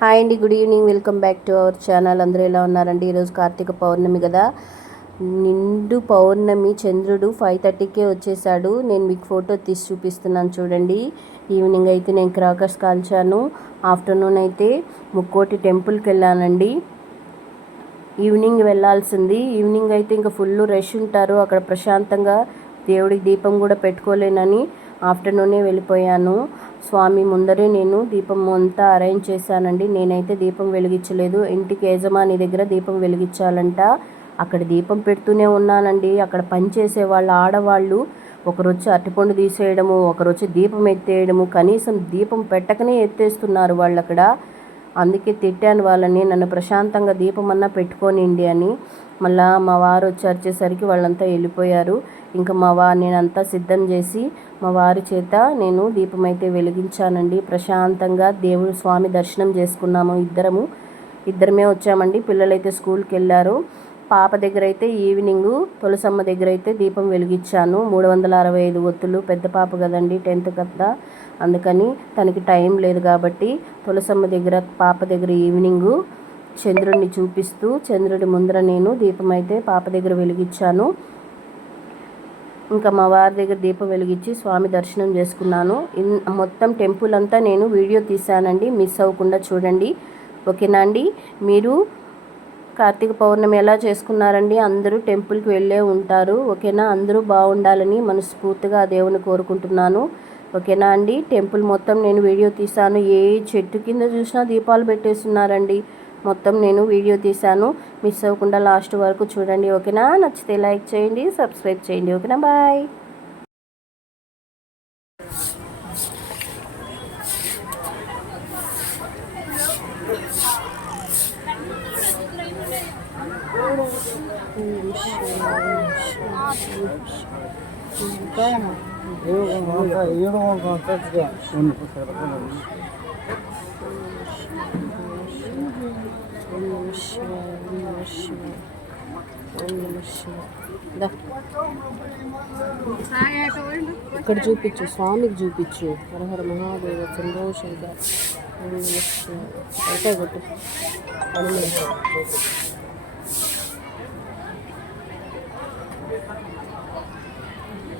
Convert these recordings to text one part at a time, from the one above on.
Hi అండి, good evening. Welcome back to our channel. అందరూ ఎలా ఉన్నారండి? ఈరోజు కార్తీక పౌర్ణమి కదా, నిండు పౌర్ణమి. చంద్రుడు 5:30కే వచ్చేసాడు. నేను మీకు ఫోటో తీసి చూపిస్తున్నాను చూడండి. ఈవినింగ్ అయితే నేను క్రాకర్స్ కాల్చాను. ఆఫ్టర్నూన్ అయితే ముక్కోటి టెంపుల్కి వెళ్ళానండి. ఈవినింగ్ వెళ్ళాల్సింది. ఈవినింగ్ అయితే ఇంకా ఫుల్ రష్ ఉంటారు అక్కడ. ప్రశాంతంగా దేవుడికి దీపం కూడా పెట్టుకోలేనని ఆఫ్టర్నూనే వెళ్ళిపోయాను. స్వామి ముందరే నేను దీపం అంతా అరేంజ్ చేశానండి. నేనైతే దీపం వెలిగించలేదు. ఇంటికి యజమాని దగ్గర దీపం వెలిగించాలంట. అక్కడ దీపం పెడుతూనే ఉన్నానండి. అక్కడ పనిచేసే వాళ్ళ ఆడవాళ్ళు ఒకరొచ్చి అరటిపండు తీసేయడము, ఒకరొచ్చి దీపం ఎత్తేయడము, కనీసం దీపం పెట్టకనే ఎత్తేస్తున్నారు వాళ్ళు అక్కడ. అందుకే తిట్టాను వాళ్ళని, నన్ను ప్రశాంతంగా దీపం అన్నా పెట్టుకోనిండి అని. మళ్ళా మా వారు వచ్చేసరికి వాళ్ళంతా వెళ్ళిపోయారు. ఇంకా నేనంతా సిద్ధం చేసి మా వారి చేత నేను దీపం అయితే వెలిగించానండి. ప్రశాంతంగా దేవుడు స్వామి దర్శనం చేసుకున్నాము. ఇద్దరమే వచ్చామండి. పిల్లలైతే స్కూల్కి వెళ్ళారు. పాప దగ్గర అయితే ఈవినింగ్ తులసమ్మ దగ్గర అయితే దీపం వెలిగించాను. 365 ఒత్తులు. పెద్ద పాప కదండి, 10th కదా, అందుకని తనకి టైం లేదు కాబట్టి తులసమ్మ దగ్గర పాప దగ్గర ఈవినింగ్ చంద్రుడిని చూపిస్తూ చంద్రుడి ముందర నేను దీపం అయితే పాప దగ్గర వెలిగించాను. ఇంకా మా వారి దగ్గర దీపం వెలిగించి స్వామి దర్శనం చేసుకున్నాను. మొత్తం టెంపుల్ అంతా నేను వీడియో తీశానండి, మిస్ అవ్వకుండా చూడండి. ఓకేనా అండి? మీరు కార్తీక పౌర్ణమి ఎలా చేసుకున్నారండి? అందరూ టెంపుల్కి వెళ్ళే ఉంటారు. ఓకేనా? అందరూ బాగుండాలని మనస్ఫూర్తిగా ఆ దేవుని కోరుకుంటున్నాను. ఓకేనా అండి? టెంపుల్ మొత్తం నేను వీడియో తీశాను. ఏ చెట్టు కింద చూసినా దీపాలు పెట్టేస్తున్నారండి. మొత్తం నేను వీడియో తీశాను. మిస్ అవ్వకుండా లాస్ట్ వరకు చూడండి. ఓకేనా? నచ్చితే లైక్ చేయండి, సబ్స్క్రైబ్ చేయండి. ఓకేనా? బాయ్. ఇక్కడ చూపించు, స్వామికి చూపించు. హరహర మహాదేవ సంతోషంగా అయితే కొట్టు.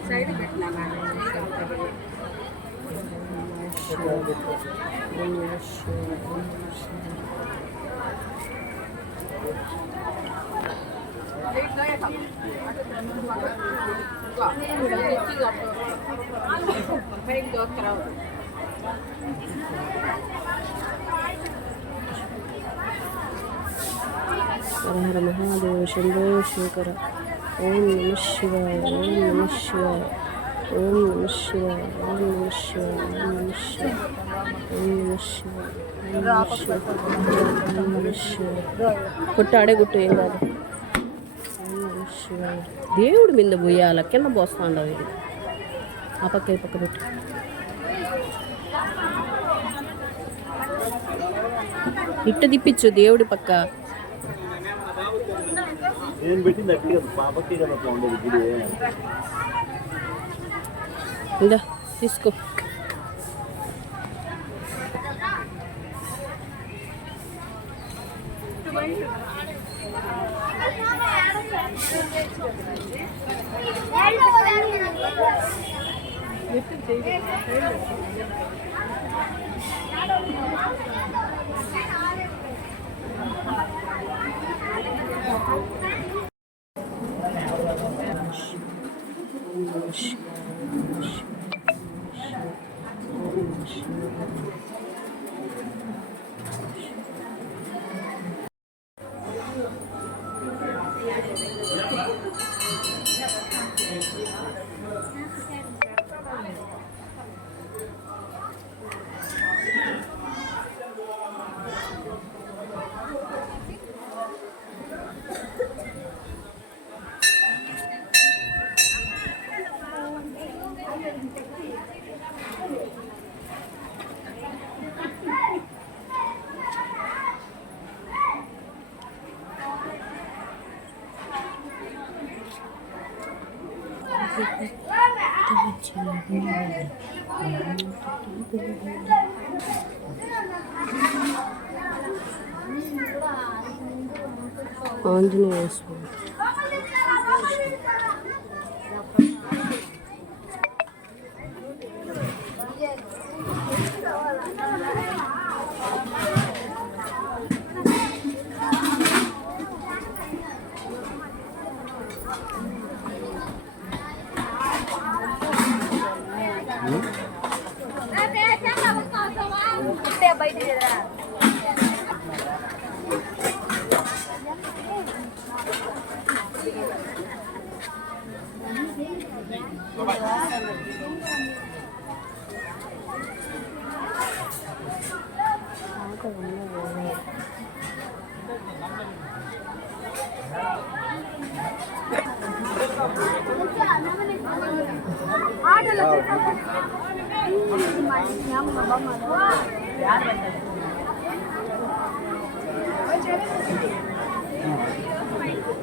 సైడ్ పెట్టినా హర మహాదేవ శంభో శంకర. ఓం నమ శివాయ, ఓం నమ శివాయ, ఓం నమ శివాయ, ఓం నమ శివాయ, ఓం నమ శివాయ, ఓం నమ శివాయ, ఓం నమ శివాయ. కొట్టు, ఆడే కొట్టు, ఏం కాదు. ఓం నమ శివాయ. దేవుడి మీద పోయాల, కింద పోస్తా ఉండవు. ఇది ఆ పక్క ఈ పక్క పెట్టు. ఇట్ట తిప్పించు దేవుడి పక్క. ఇందా తీసుకో. ఆంజనేయ స్వామి.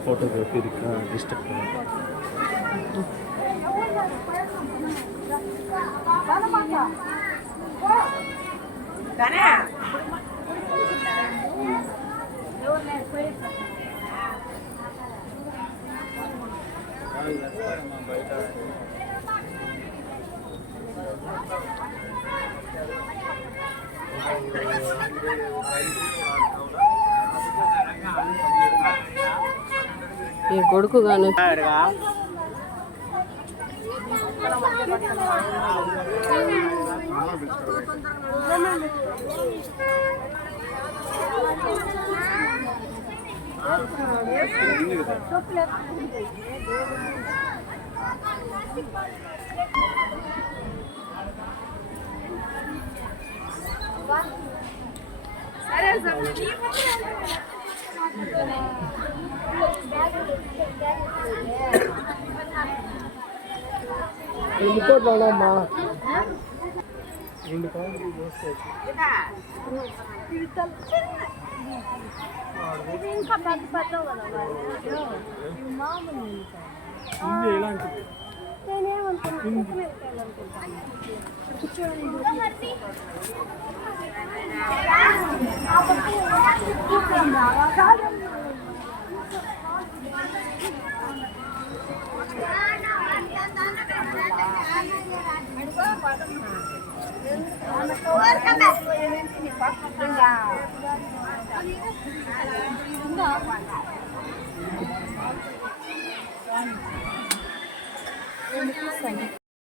फोटोग्राफी डिस्ट्रिक्ट ఈ కొడుకు గాను వెళ్ళిపోతాడమ్మా. ఇంకా పెద్ద పెద్ద మామూలు నేనేమనుకుంటున్నాను